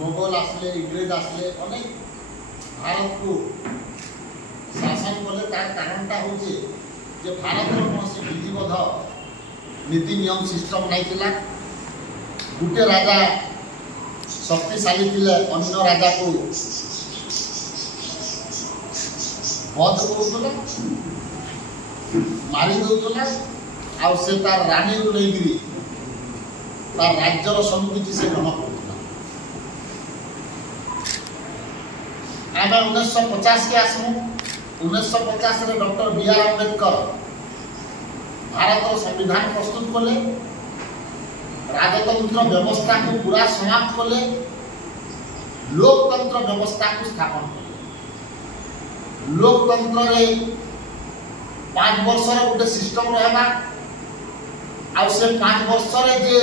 मोगल आसले इंग्रेज आसले अनेक भारत को शासन कले तार कारणटा हूँ जे भारत कौन विधिबद्ध नीति नियम सिस्टम नहीं गोटे राजा शक्तिशाली थे अन्य राजा को बध करूला मारी दौला आ से तार रानी को नहीं तार राज्यर सब किसी से ग्रहण करूला। आम 1950 के आसमु 1950 रे डॉक्टर बी.आर. अम्बेडकर भारत संविधान प्रस्तुत कले राजतंत्र व्यवस्था को पूरा समाप्त कले लोकतंत्र व्यवस्था को स्थापन कले। लोकतंत्र रे 5 वर्ष गोटे सिस्टम रहबा आ से 5 वर्ष रे जे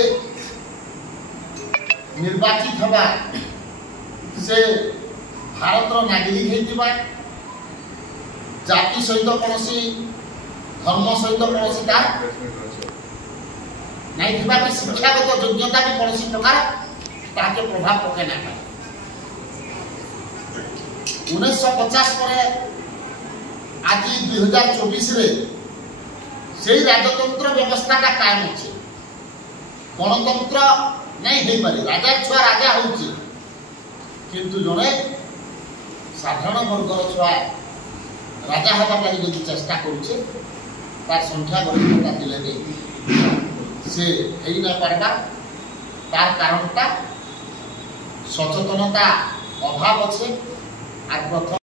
निर्वाचित हवा से भारत नागरिक होइतिबा जाति सहित कौनसी धर्म सहित कौनसी का नहीं थिबा कि शिक्षागत योग्यता भी कौनसी प्रकार ताके प्रभाव पके ना पाए। 1950 पर आज 2024 रे से राजतंत्र व्यवस्था का कायम अच्छे गणतंत्र नहीं हो पारे राजा छुआ राजा होची किंतु जड़े साधारण वर्गर छुआ राजा हवा लगी जो चेष्टा करुचे तार संख्या गरिष्ठता दिले से ही ना पारबा तार कारणटा सचेतनता अभाव अच्छे। और प्रथम